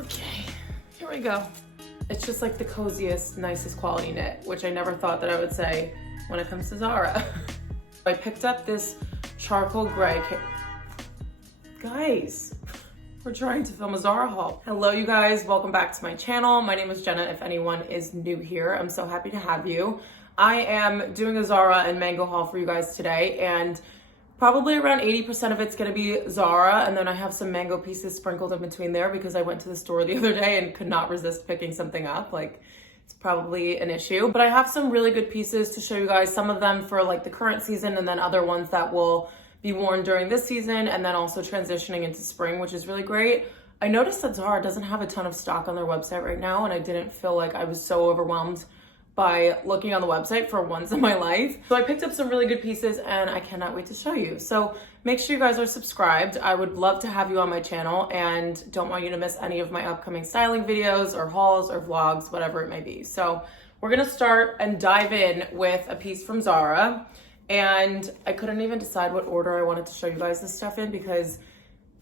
Okay, here we go. It's just like the coziest, nicest quality knit, which I never thought that I would say when it comes to Zara. I picked up this charcoal gray. Guys, we're trying to film a Zara haul. Hello, you guys. Welcome back to my channel. My name is Jenna. If anyone is new here, I'm so happy to have you. I am doing a Zara and Mango haul for you guys today, and probably around 80% of it's gonna be Zara, and then I have some Mango pieces sprinkled in between there because I went to the store the other day and could not resist picking something up. Like, it's probably an issue. But I have some really good pieces to show you guys, some of them for like the current season, and then other ones that will be worn during this season, and then also transitioning into spring, which is really great. I noticed that Zara doesn't have a ton of stock on their website right now, and I didn't feel like I was so overwhelmed by looking on the website for once in my life. So I picked up some really good pieces and I cannot wait to show you. So make sure you guys are subscribed. I would love to have you on my channel and don't want you to miss any of my upcoming styling videos or hauls or vlogs, whatever it may be. So we're gonna start and dive in with a piece from Zara. And I couldn't even decide what order I wanted to show you guys this stuff in because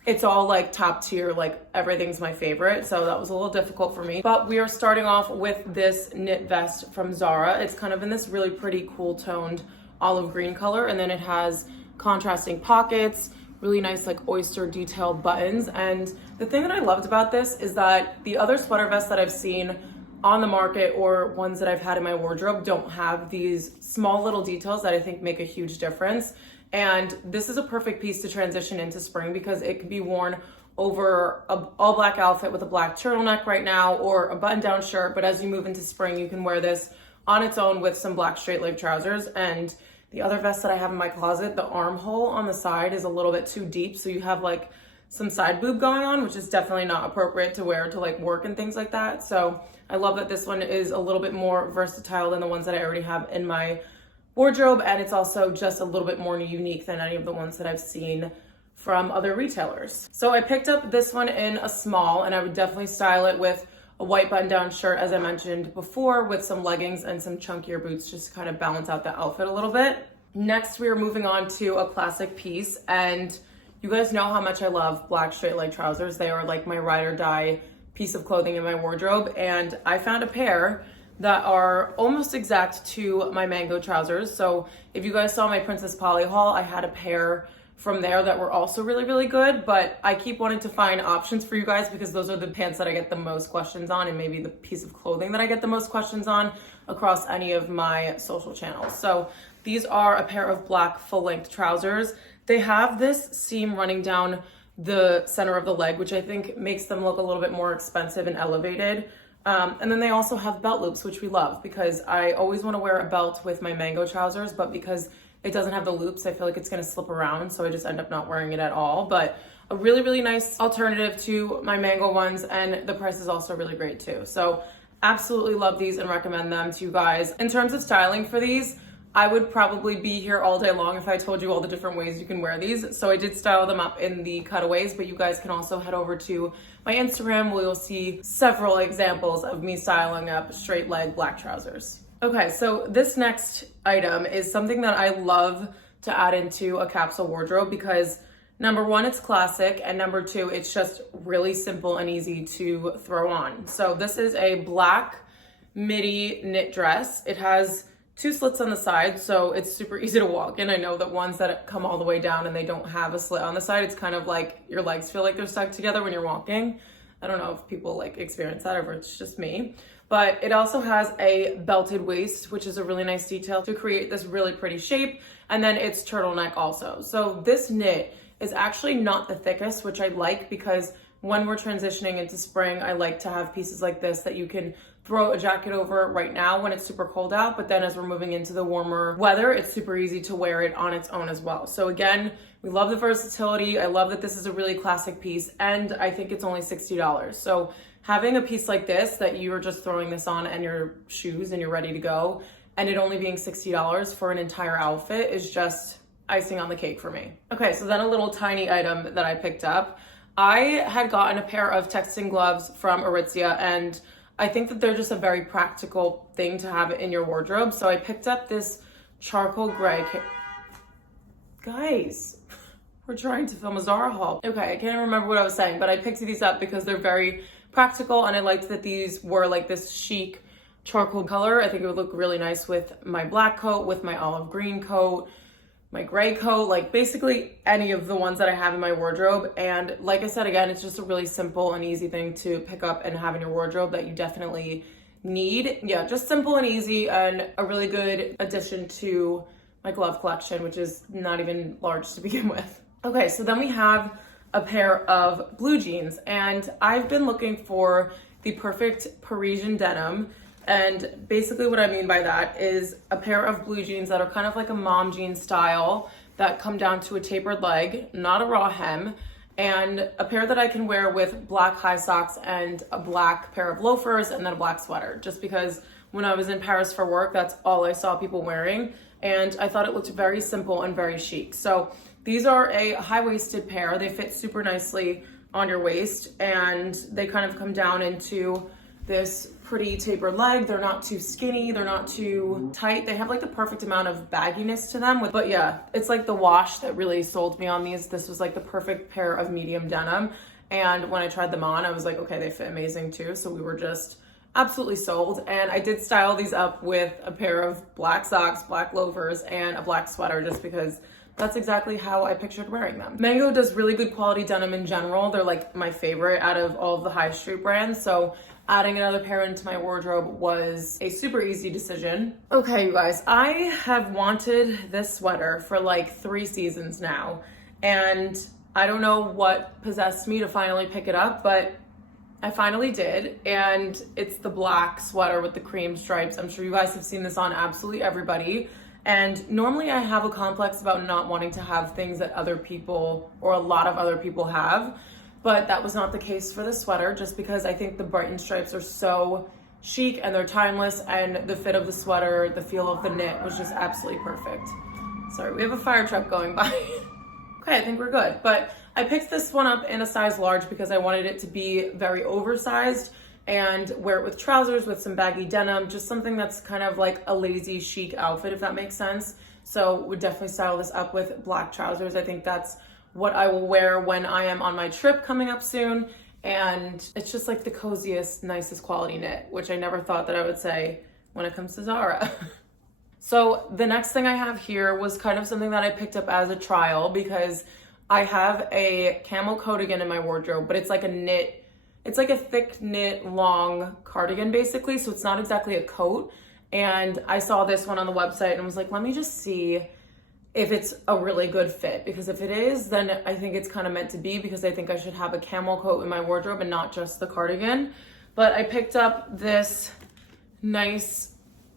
it's all like top tier, like everything's my favorite. So that was a little difficult for me. But we are starting off with this knit vest from Zara. It's kind of in this really pretty cool toned olive green color. And then it has contrasting pockets, really nice like oyster detailed buttons. And the thing that I loved about this is that the other sweater vests that I've seen on the market or ones that I've had in my wardrobe don't have these small little details that I think make a huge difference. And this is a perfect piece to transition into spring because it can be worn over an all black outfit with a black turtleneck right now or a button down shirt. But as you move into spring, you can wear this on its own with some black straight leg trousers. And the other vest that I have in my closet, the armhole on the side is a little bit too deep. So you have like some side boob going on, which is definitely not appropriate to wear to like work and things like that. So I love that this one is a little bit more versatile than the ones that I already have in my wardrobe, and it's also just a little bit more unique than any of the ones that I've seen from other retailers. So I picked up this one in a small, and I would definitely style it with a white button-down shirt, as I mentioned before, with some leggings and some chunkier boots just to kind of balance out the outfit a little bit. Next, we are moving on to a classic piece, and you guys know how much I love black straight leg trousers. They are like my ride or die piece of clothing in my wardrobe, and I found a pair that are almost exact to my Mango trousers. So if you guys saw my Princess Polly haul, I had a pair from there that were also really, really good, but I keep wanting to find options for you guys because those are the pants that I get the most questions on and maybe the piece of clothing that I get the most questions on across any of my social channels. So these are a pair of black full-length trousers. They have this seam running down the center of the leg, which I think makes them look a little bit more expensive and elevated. And then they also have belt loops, which we love because I always want to wear a belt with my Mango trousers, but because it doesn't have the loops, I feel like it's going to slip around. So I just end up not wearing it at all. But a really, really nice alternative to my Mango ones. And the price is also really great too. So absolutely love these and recommend them to you guys. In terms of styling for these, I would probably be here all day long if I told you all the different ways you can wear these. So I did style them up in the cutaways, but you guys can also head over to my Instagram where you'll see several examples of me styling up straight leg black trousers. Okay, so this next item is something that I love to add into a capsule wardrobe because number one, it's classic, and number two, it's just really simple and easy to throw on. So this is a black midi knit dress. It has two slits on the side, so it's super easy to walk in. I know that ones that come all the way down and they don't have a slit on the side, it's kind of like your legs feel like they're stuck together when you're walking. I don't know if people like experience that or if it's just me. But it also has a belted waist, which is a really nice detail to create this really pretty shape. And then it's turtleneck also. So this knit is actually not the thickest, which I like because when we're transitioning into spring, I like to have pieces like this that you can throw a jacket over right now when it's super cold out, but then as we're moving into the warmer weather, it's super easy to wear it on its own as well. So again, we love the versatility. I love that this is a really classic piece, and I think it's only $60. So having a piece like this that you are just throwing this on and your shoes and you're ready to go, and it only being $60 for an entire outfit is just icing on the cake for me. Okay, so then a little tiny item that I picked up. I had gotten a pair of texting gloves from Aritzia, and I think that they're just a very practical thing to have in your wardrobe. So I picked up this charcoal gray. Guys, we're trying to film a Zara haul. Okay, I can't remember what I was saying, but I picked these up because they're very practical, and I liked that these were like this chic charcoal color. I think it would look really nice with my black coat, with my olive green coat, my gray coat, like basically any of the ones that I have in my wardrobe. And like I said, again, it's just a really simple and easy thing to pick up and have in your wardrobe that you definitely need. Yeah, just simple and easy, and a really good addition to my glove collection, which is not even large to begin with. Okay, so then we have a pair of blue jeans, and I've been looking for the perfect Parisian denim. And basically what I mean by that is a pair of blue jeans that are kind of like a mom jean style that come down to a tapered leg, not a raw hem, and a pair that I can wear with black high socks and a black pair of loafers and then a black sweater, just because when I was in Paris for work, that's all I saw people wearing. And I thought it looked very simple and very chic. So these are a high-waisted pair. They fit super nicely on your waist, and they kind of come down into this pretty tapered leg. They're not too skinny, they're not too tight. They have like the perfect amount of bagginess to them. But yeah, it's like the wash that really sold me on these. This was like the perfect pair of medium denim. And when I tried them on, I was like, okay, they fit amazing too. So we were just absolutely sold. And I did style these up with a pair of black socks, black loafers, and a black sweater, just because that's exactly how I pictured wearing them. Mango does really good quality denim in general. They're like my favorite out of all of the high street brands. So adding another pair into my wardrobe was a super easy decision. Okay, you guys, I have wanted this sweater for like 3 seasons now, and I don't know what possessed me to finally pick it up, but I finally did. And it's the black sweater with the cream stripes. I'm sure you guys have seen this on absolutely everybody. And normally I have a complex about not wanting to have things that other people or a lot of other people have. But that was not the case for the sweater, just because I think the Brighton stripes are so chic and they're timeless, and the fit of the sweater, the feel of the knit was just absolutely perfect. Sorry, we have a fire truck going by. Okay, I think we're good. But I picked this one up in a size large because I wanted it to be very oversized and wear it with trousers with some baggy denim, just something that's kind of like a lazy chic outfit, if that makes sense. So would definitely style this up with black trousers. I think that's what I will wear when I am on my trip coming up soon. And it's just like the coziest, nicest quality knit, which I never thought that I would say when it comes to Zara. So the next thing I have here was kind of something that I picked up as a trial, because I have a Camel cardigan in my wardrobe, but it's like a knit, it's like a thick knit long cardigan basically. So it's not exactly a coat. And I saw this one on the website and was like, let me just see if it's a really good fit, because if it is, then I think it's kind of meant to be, because I think I should have a camel coat in my wardrobe and not just the cardigan. But I picked up this nice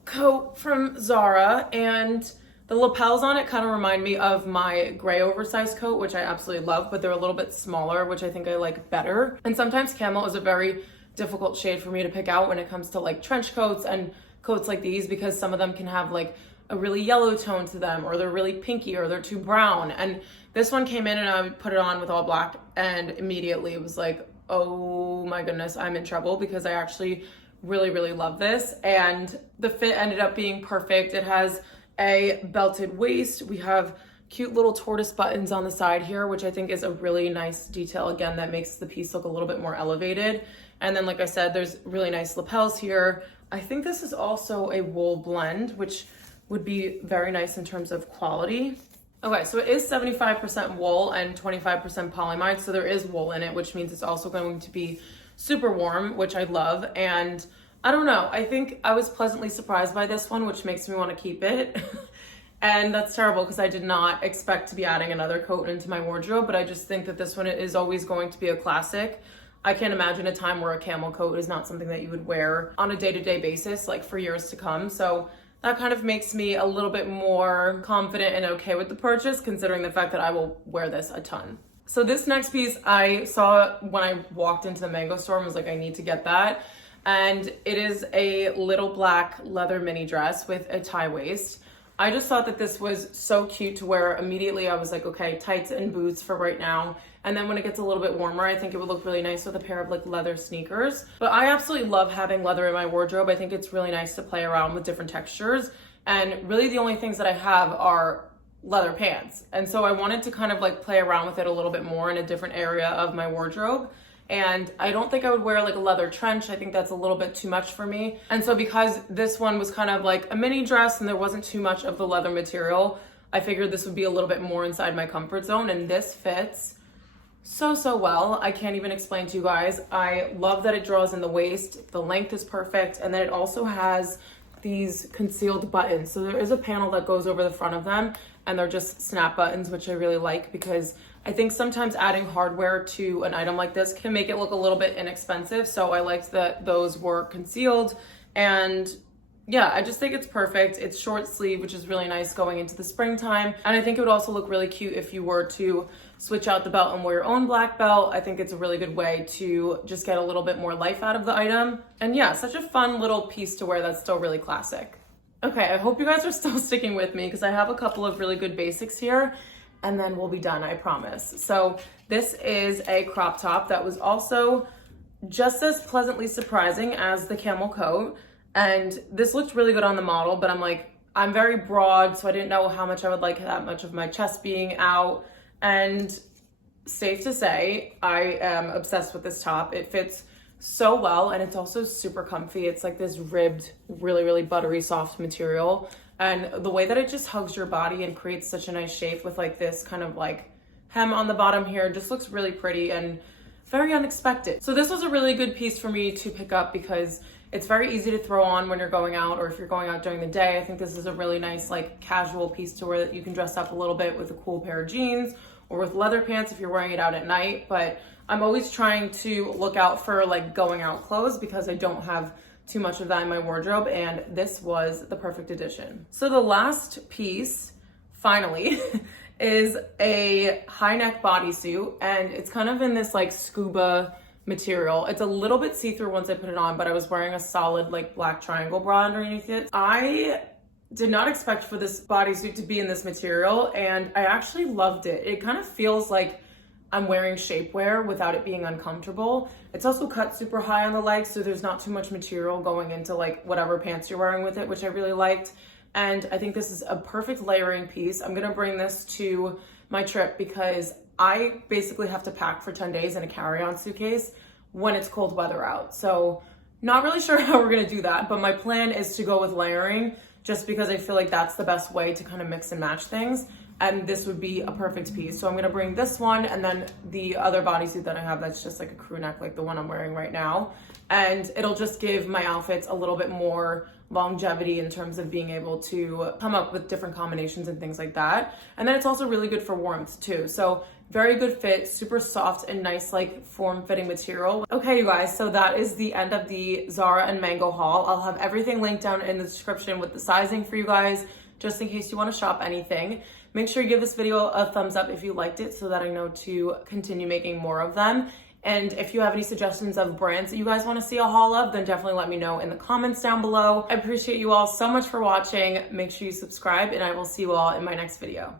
coat from Zara, and the lapels on it kind of remind me of my gray oversized coat, which I absolutely love, but they're a little bit smaller, which I think I like better. And sometimes camel is a very difficult shade for me to pick out when it comes to like trench coats and coats like these, because some of them can have like a really yellow tone to them, or they're really pinky, or they're too brown. And this one came in and I put it on with all black, and immediately it was like, oh my goodness, I'm in trouble, because I actually really love this. And the fit ended up being perfect. It has a belted waist. We have cute little tortoise buttons on the side here, which I think is a really nice detail, again, that makes the piece look a little bit more elevated. And then, like I said, there's really nice lapels here. I think this is also a wool blend, which would be very nice in terms of quality. Okay, so it is 75% wool and 25% polyamide, so there is wool in it, which means it's also going to be super warm, which I love. And I don't know, I think I was pleasantly surprised by this one, which makes me want to keep it. And that's terrible, because I did not expect to be adding another coat into my wardrobe, but I just think that this one is always going to be a classic. I can't imagine a time where a camel coat is not something that you would wear on a day-to-day basis, like for years to come. So that kind of makes me a little bit more confident and okay with the purchase, considering the fact that I will wear this a ton. So this next piece I saw when I walked into the Mango store and was like, I need to get that. And it is a little black leather mini dress with a tie waist. I just thought that this was so cute to wear. Immediately I was like, okay, tights and boots for right now. And then when it gets a little bit warmer, I think it would look really nice with a pair of like leather sneakers. But I absolutely love having leather in my wardrobe. I think it's really nice to play around with different textures. And really the only things that I have are leather pants. And so I wanted to kind of like play around with it a little bit more in a different area of my wardrobe. and I don't think I would wear like a leather trench. I think that's a little bit too much for me. And so because this one was kind of like a mini dress and there wasn't too much of the leather material, I figured this would be a little bit more inside my comfort zone, and this fits so well. I can't even explain to you guys. I love that it draws in the waist, the length is perfect, and then it also has these concealed buttons. So there is a panel that goes over the front of them, and they're just snap buttons, which I really like because I think sometimes adding hardware to an item like this can make it look a little bit inexpensive. So I liked that those were concealed, and yeah, I just think it's perfect. It's short sleeve, which is really nice going into the springtime. And I think it would also look really cute if you were to switch out the belt and wear your own black belt. I think it's a really good way to just get a little bit more life out of the item. And yeah, such a fun little piece to wear that's still really classic. Okay, I hope you guys are still sticking with me because I have a couple of really good basics here, and then we'll be done, I promise. So this is a crop top that was also just as pleasantly surprising as the camel coat. And this looked really good on the model, but I'm very broad, so I didn't know how much I would like that much of my chest being out. And safe to say, I am obsessed with this top. It fits so well, and it's also super comfy. It's like this ribbed, really buttery soft material. And the way that it just hugs your body and creates such a nice shape with like this kind of like hem on the bottom here just looks really pretty and very unexpected. So this was a really good piece for me to pick up because it's very easy to throw on when you're going out, or if you're going out during the day. I think this is a really nice like casual piece to wear that you can dress up a little bit with a cool pair of jeans or with leather pants if you're wearing it out at night. But I'm always trying to look out for like going out clothes because I don't have too much of that in my wardrobe, and this was the perfect addition. So the last piece, finally, is a high neck bodysuit, and it's kind of in this like scuba material. It's a little bit see-through once I put it on, but I was wearing a solid like black triangle bra underneath it. I did not expect for this bodysuit to be in this material, and I actually loved it. It kind of feels like I'm wearing shapewear without it being uncomfortable. It's also cut super high on the legs, so there's not too much material going into like whatever pants you're wearing with it, which I really liked. And I think this is a perfect layering piece. I'm gonna bring this to my trip because I basically have to pack for 10 days in a carry-on suitcase when it's cold weather out. So not really sure how we're gonna do that, but my plan is to go with layering just because I feel like that's the best way to kind of mix and match things. And this would be a perfect piece. So I'm gonna bring this one and then the other bodysuit that I have that's just like a crew neck, like the one I'm wearing right now. And it'll just give my outfits a little bit more longevity in terms of being able to come up with different combinations and things like that. And then it's also really good for warmth too. So very good fit, super soft and nice like form-fitting material. Okay, you guys, so that is the end of the Zara and Mango haul. I'll have everything linked down in the description with the sizing for you guys, just in case you want to shop anything. Make sure you give this video a thumbs up if you liked it so that I know to continue making more of them. And if you have any suggestions of brands that you guys want to see a haul of, then definitely let me know in the comments down below. I appreciate you all so much for watching. Make sure you subscribe, and I will see you all in my next video.